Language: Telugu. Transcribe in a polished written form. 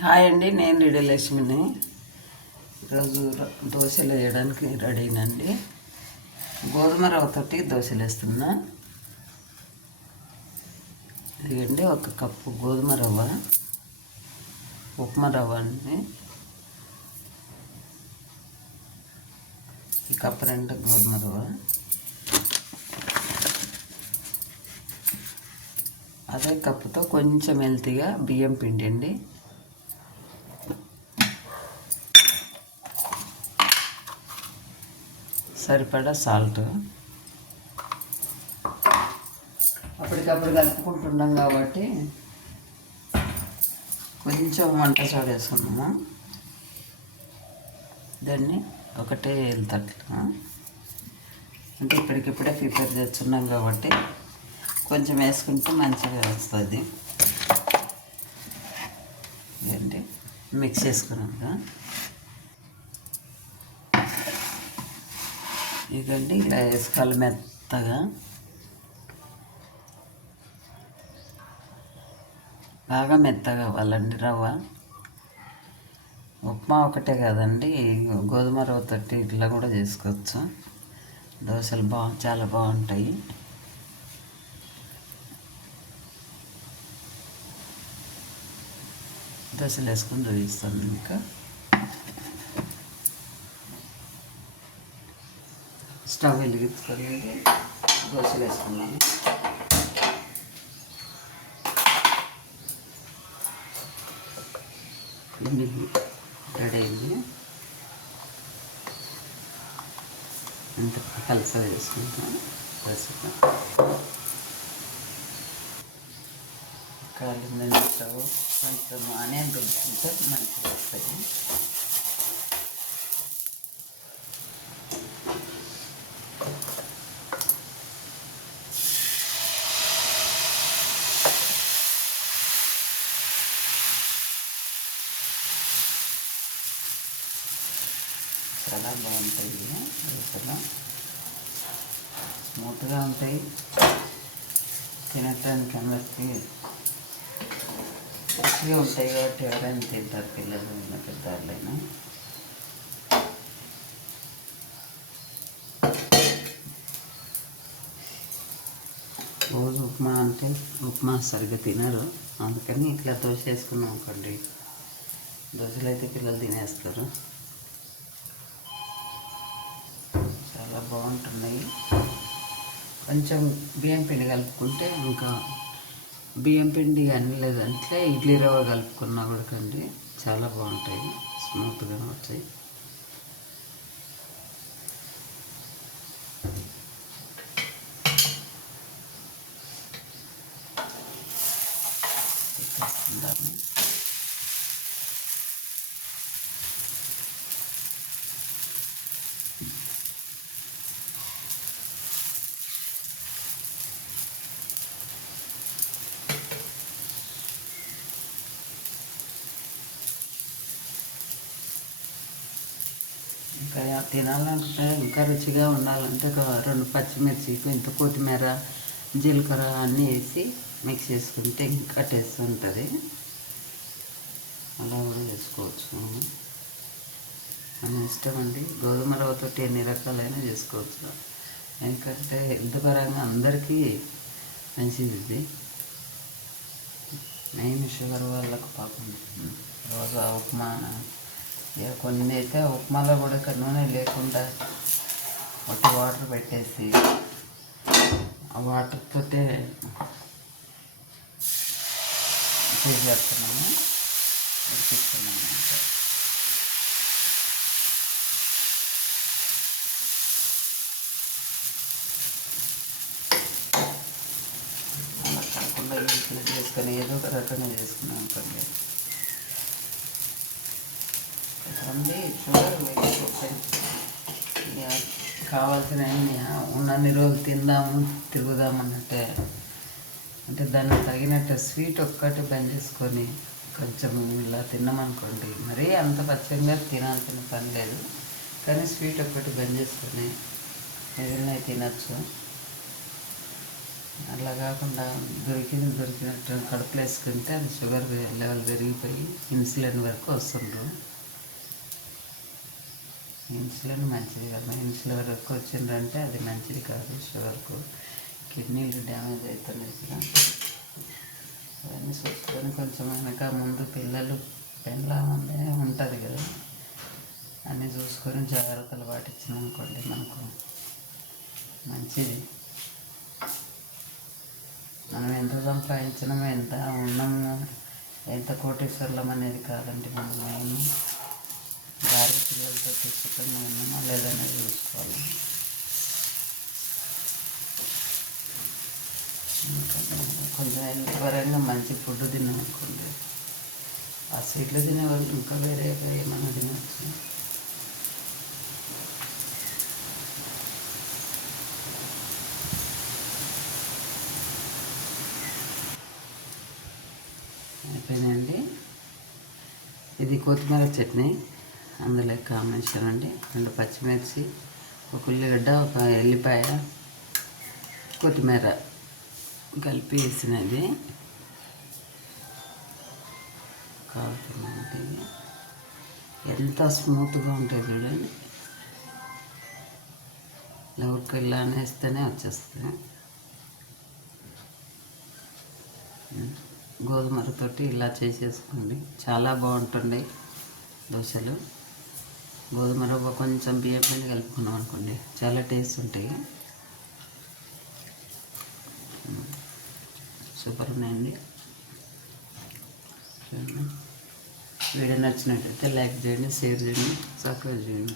హాయ్ అండి, నేను రెడీ లక్ష్మిని. ఈరోజు దోశలు వేయడానికి రెడీనండి. గోధుమ రవ్వతోటి దోశలు వేస్తున్నా. ఇదిగండి, 1 కప్పు గోధుమ రవ్వ, ఉప్మా రవ్వ అండి. ఈ కప్పు 2 గోధుమ రవ్వ. అదే కప్పుతో కొంచెం హెల్తీగా బియ్యం పిండి అండి. సరిపడా సాల్ట్. అప్పటికప్పుడు కలుపుకుంటున్నాం కాబట్టి కొంచెం వంట సోడా వేసుకున్నాము. దాన్ని ఒకటే వెళ్తట్లా, అంటే ఇప్పటికిప్పుడే ప్రిపేర్ చేస్తున్నాం కాబట్టి కొంచెం వేసుకుంటే మంచిగా వస్తుంది. ఏంటి మిక్స్ చేసుకున్నాక ఇదండి, ఇలా వేసుకోవాలి మెత్తగా. బాగా మెత్తగా అవ్వాలండి రవ్వ. ఉప్మా ఒకటే కదండి, గోధుమ రవ్వతోటి ఇట్లా కూడా చేసుకోవచ్చు. దోశలు చాలా బాగుంటాయి. దోశలు వేసుకొని చూపిస్తాను. ఇంకా స్టవ్ వెలిగించుకొని దోశలు వేసుకున్నాను. రెడీ అయింది. అంత పలసగా వేసుకుంటాను. దోశ కాలిందని స్టవ్ కొంచెం ఆనియన్ రుబ్బుకుంటే మంచిగా వస్తుంది. చాలా బాగుంటాయి దోశలు, స్మూత్గా ఉంటాయి. తినటానికి అందరికీ రుచిగా ఉంటాయి కాబట్టి ఎవరైనా తింటారు, పిల్లలు పెద్దవాళ్ళైనా. రోజు ఉప్మా అంటే ఉప్మా సరిగ్గా తినరు, అందుకని ఇట్లా దోశ వేసుకున్నాం అనుకోండి, దోశలు అయితే పిల్లలు తినేస్తారు. చాలా బాగుంటున్నాయి. కొంచెం బియ్యం పిండి కలుపుకుంటే, ఇంకా బియ్యం పిండి కానీ లేదంటే ఇడ్లీ రవ్వ కలుపుకున్నా కూడా కండి చాలా బాగుంటాయి, స్మూత్గా వచ్చాయి. ఇంకా తినాలంటే, ఇంకా రుచిగా ఉండాలంటే ఒక 2 పచ్చిమిర్చి, కొంచెం కొత్తిమీర, జీలకర్ర అన్నీ వేసి మిక్స్ చేసుకుంటే ఇంకా టేస్ట్ ఉంటుంది. అలా కూడా చేసుకోవచ్చు. మన ఇష్టం అండి. గోధుమ రవ్వతో ఎన్ని రకాలైనా చేసుకోవచ్చు, ఎందుకంటే హెల్త్ పరంగా అందరికీ మంచిది ఇది. మెయిన్ షుగర్ వాళ్ళకు పాపం రోజు ఉప్మా, ఇక కొన్ని అయితే ఉప్మాలో కూడా ఇక్కడ నూనె లేకుండా ఒకటి వాటర్ పెట్టేసి ఆ వాటర్తో చేసేస్తున్నాము, ఉడికిస్తున్నాము. అలా కాకుండా ఇంట్లో చేసుకొని ఏదో ఒక రకంగా చేసుకున్నాం అనుకోండి, షుగర్ కావాల్సిన ఉన్నన్ని రోజులు తిందాము తిరుగుదామన్నట్టే, అంటే దానికి తగినట్టు స్వీట్ ఒక్కటి బంద్ చేసుకొని కొంచెం ఇలా తిన్నామనుకోండి, మరీ అంత పచ్చగా తినాల్సిన పని లేదు, కానీ స్వీట్ ఒక్కటి బంద్ చేసుకొని ఏదైనా తినచ్చు. అలా కాకుండా దొరికినట్టు కడుపులో వేసుకుంటే అది షుగర్ లెవెల్ పెరిగిపోయి ఇన్సులిన్ వరకు వస్తుండ్రు. ఇన్సులిన్ మంచిది కదా, ఇన్సులిన్ వరకు వచ్చిందంటే అది మంచిది కాదు. షుగర్కు కిడ్నీలు డ్యామేజ్ అవుతున్నాయి కదా. అవన్నీ చూసుకొని కొంచెం వెనక ముందు పిల్లలు పెళ్ళామందే ఉంటుంది కదా, అన్నీ చూసుకొని జాగ్రత్తలు పాటించినాం అనుకోండి మనకు మంచిది. మనం ఎంత సంపాదించినామో ఎంత ఉన్నాము ఎంత కోటేశ్వర్లం అనేది కాదండి. మనం మెయిన్ భార్య పిల్లలతో సుఖంగా ఉన్నామా లేదనేది చూసుకోవాలి. కొంచెం హెల్త్ పరంగా మంచి ఫుడ్ తిన్నామనుకోండి, ఆ స్వీట్లు తినేవాళ్ళు ఇంకా వేరే ఏమైనా తినవచ్చు. అయిపోయినాయండి. ఇది కొత్తిమీర చట్నీ, అందులో కాంబినేషన్ అండి. 2 పచ్చిమిర్చి, ఒక ఉల్లిగడ్డ, ఒక ఎల్లిపాయ, కొత్తిమీర కలిపి వేసినది కాలుతుంది. ఎంత స్మూత్గా ఉంటుంది చూడండి. ఎవరికి ఇలా వేస్తేనే వచ్చేస్తుంది. గోధుమలతోటి ఇలా చేసేసుకోండి, చాలా బాగుంటుంది దోశలు. గోధుమ రవ్వ కొంచెం బియ్యం పిండి కలుపుకున్నాం అనుకోండి, చాలా టేస్ట్ ఉంటాయి. సూపర్ ఉన్నాయండి. వీడియో నచ్చినట్టయితే లైక్ చేయండి, షేర్ చేయండి, సబ్స్క్రైబ్ చేయండి.